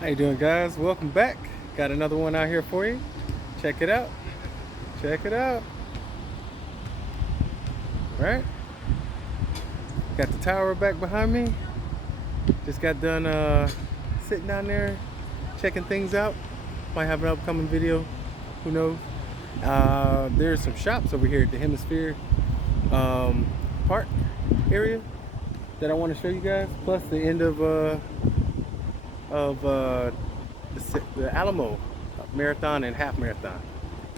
How you doing, guys? Welcome back. Got another one out here for you. Check it out. Check it out. All right. Got the tower back behind me. Just got done sitting down there checking things out. Might have an upcoming video. Who knows? There's some shops over here at the Hemisfair Park area that I want to show you guys. Plus the end of the Alamo marathon and half marathon.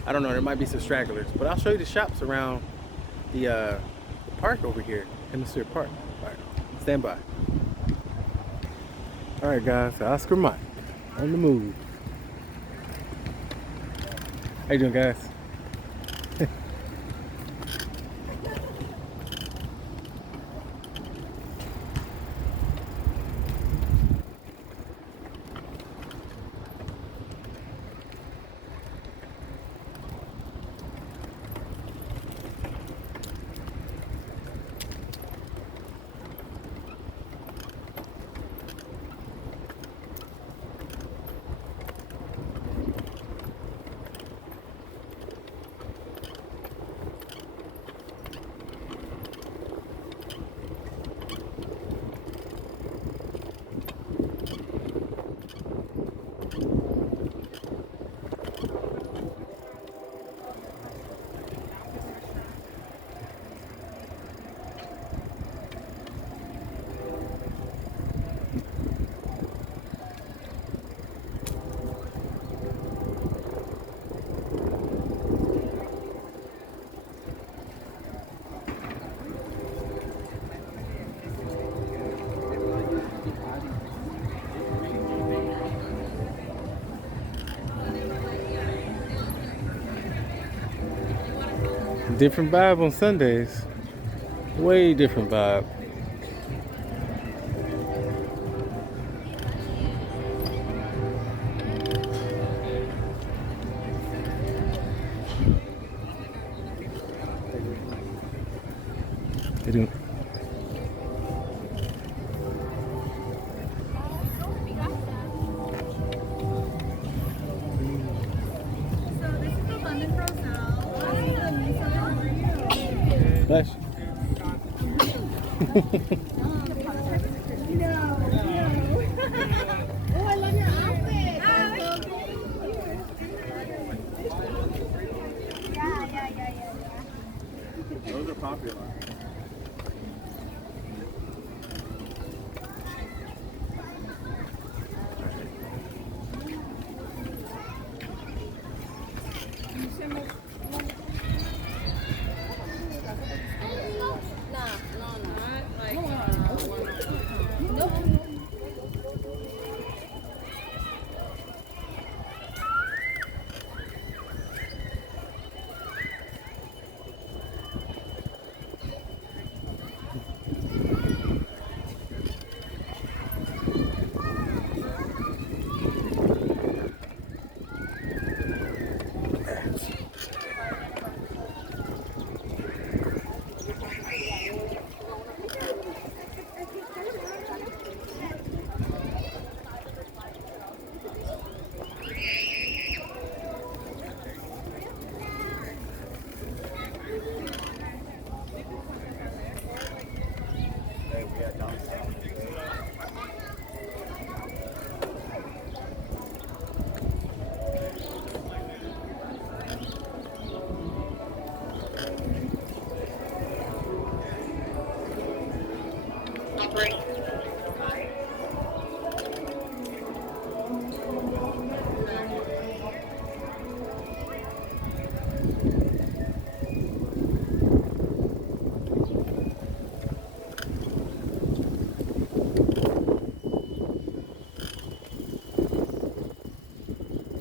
I don't know, there might be some stragglers, but I'll show you the shops around the park over here, Hemisfair Park. All right, stand by. All right, guys, Oscar Mike on the move. How you doing, guys? Different vibe on Sundays. Way different vibe. They do. Bless you. Those are popular.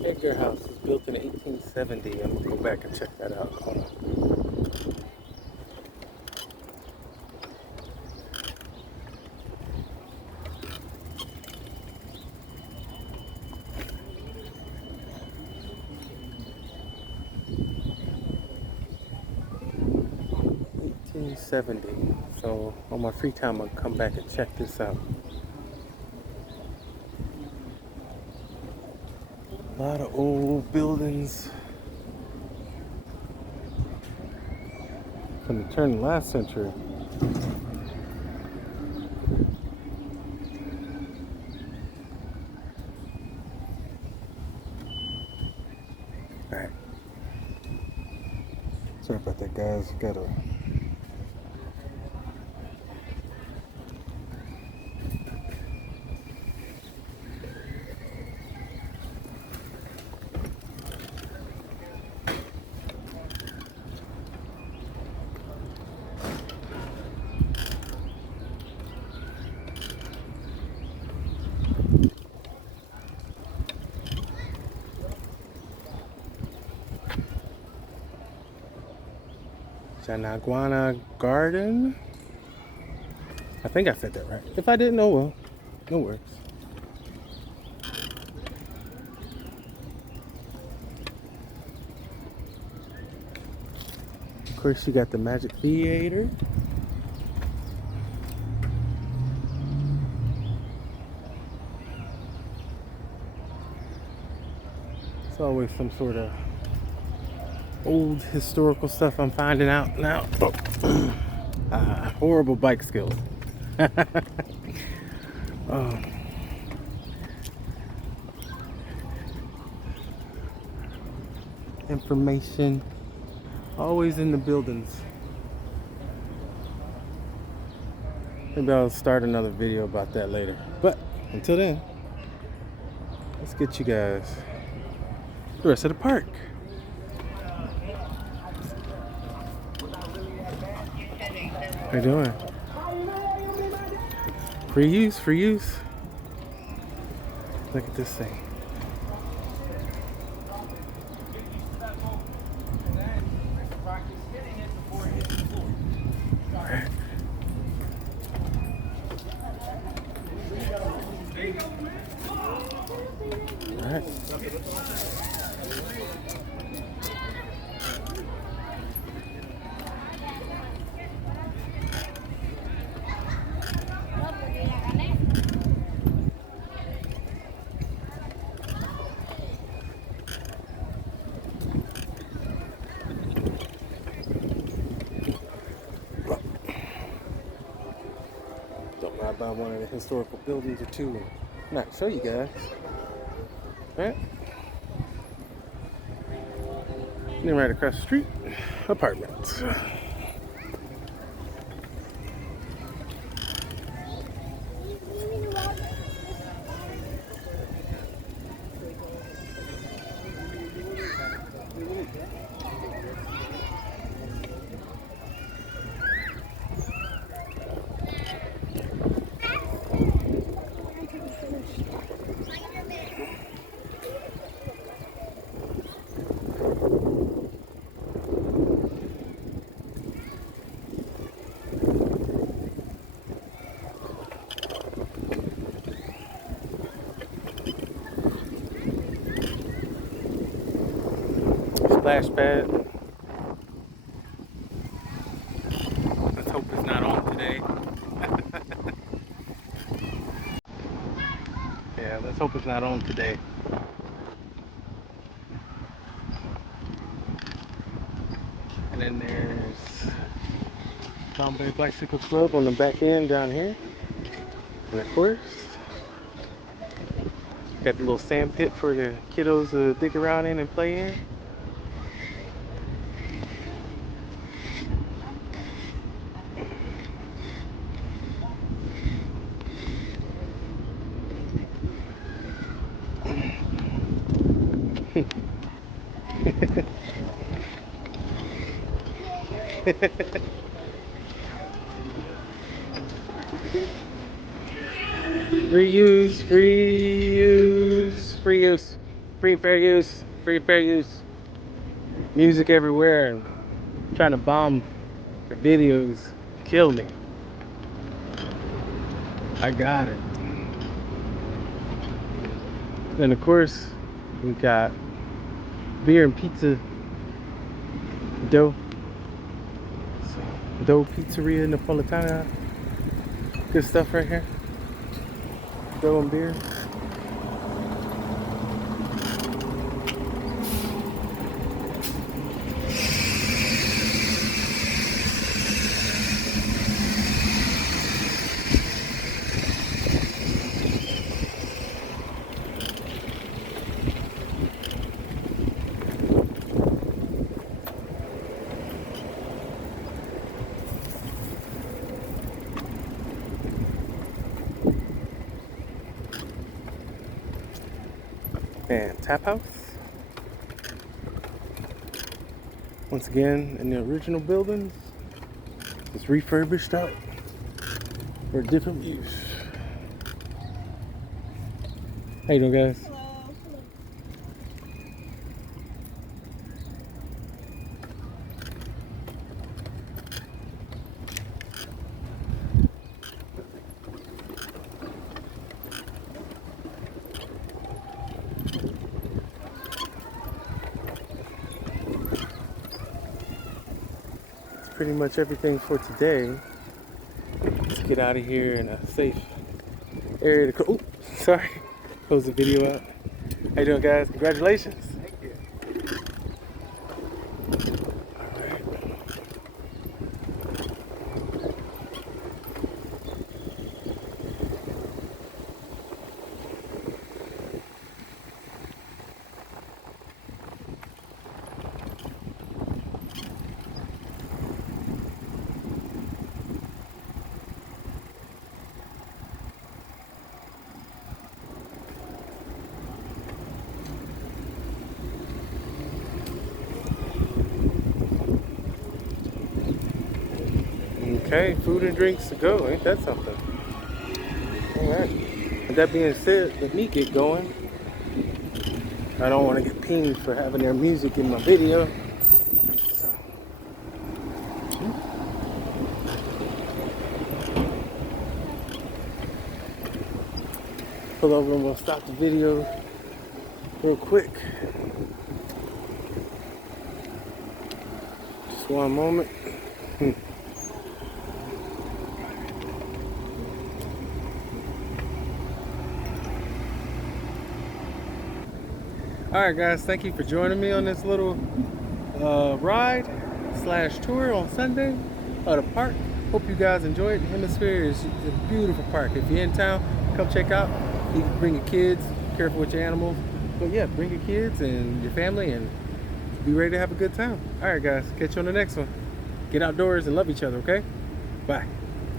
Edgar House was built in 1870. I'm gonna go back and check that out. Hold on. 1870. So on my free time, I'll come back and check this out. A lot of old buildings from the turn of the last century. Alright. Sorry about that, guys. Gotta. Janaguana Garden. I think I said that right. If I didn't, oh well. No worries. Of course, you got the Magic Theater. It's always some sort of old historical stuff I'm finding out now. Horrible bike skills. Oh. Information always in the buildings. Maybe I'll start another video about that later. But until then, let's get you guys the rest of the park. How you doing? Free use, free use. Look at this thing. All right. Don't ride by one of the historical buildings or two. I'm not show you guys. Right? And then right across the street, apartments. Splash pad. Let's hope it's not on today. Yeah, let's hope it's not on today. And then there's Palm Bay Bicycle Club on the back end down here. And of course, got the little sand pit for the kiddos to dig around in and play in. Reuse, reuse, free use, free fair use, free fair use. Music everywhere and trying to bomb the videos. Kill me. I got it. Then of course we got beer and pizza dough. Dough Pizzeria Napolitana. Good stuff right here. Dough and beer. and tap house. Once again, in the original buildings, it's refurbished out for different use. How you doing, guys? Hello. That's pretty much everything for today. Let's get out of here in a safe area to sorry. Close the video out. How you doing, guys? Congratulations. Thank you. Okay, food and drinks to go. Ain't that something? All right. With that being said, let me get going. I don't want to get pinged for having their music in my video. So. Pull over and we'll stop the video real quick. Just one moment. Alright guys, thank you for joining me on this little ride / tour on Sunday of the park. Hope you guys enjoy it. Hemisphere is a beautiful park. If you're in town, come check out. You can bring your kids, careful with your animals. But yeah, bring your kids and your family and be ready to have a good time. Alright guys, catch you on the next one. Get outdoors and love each other, okay? Bye.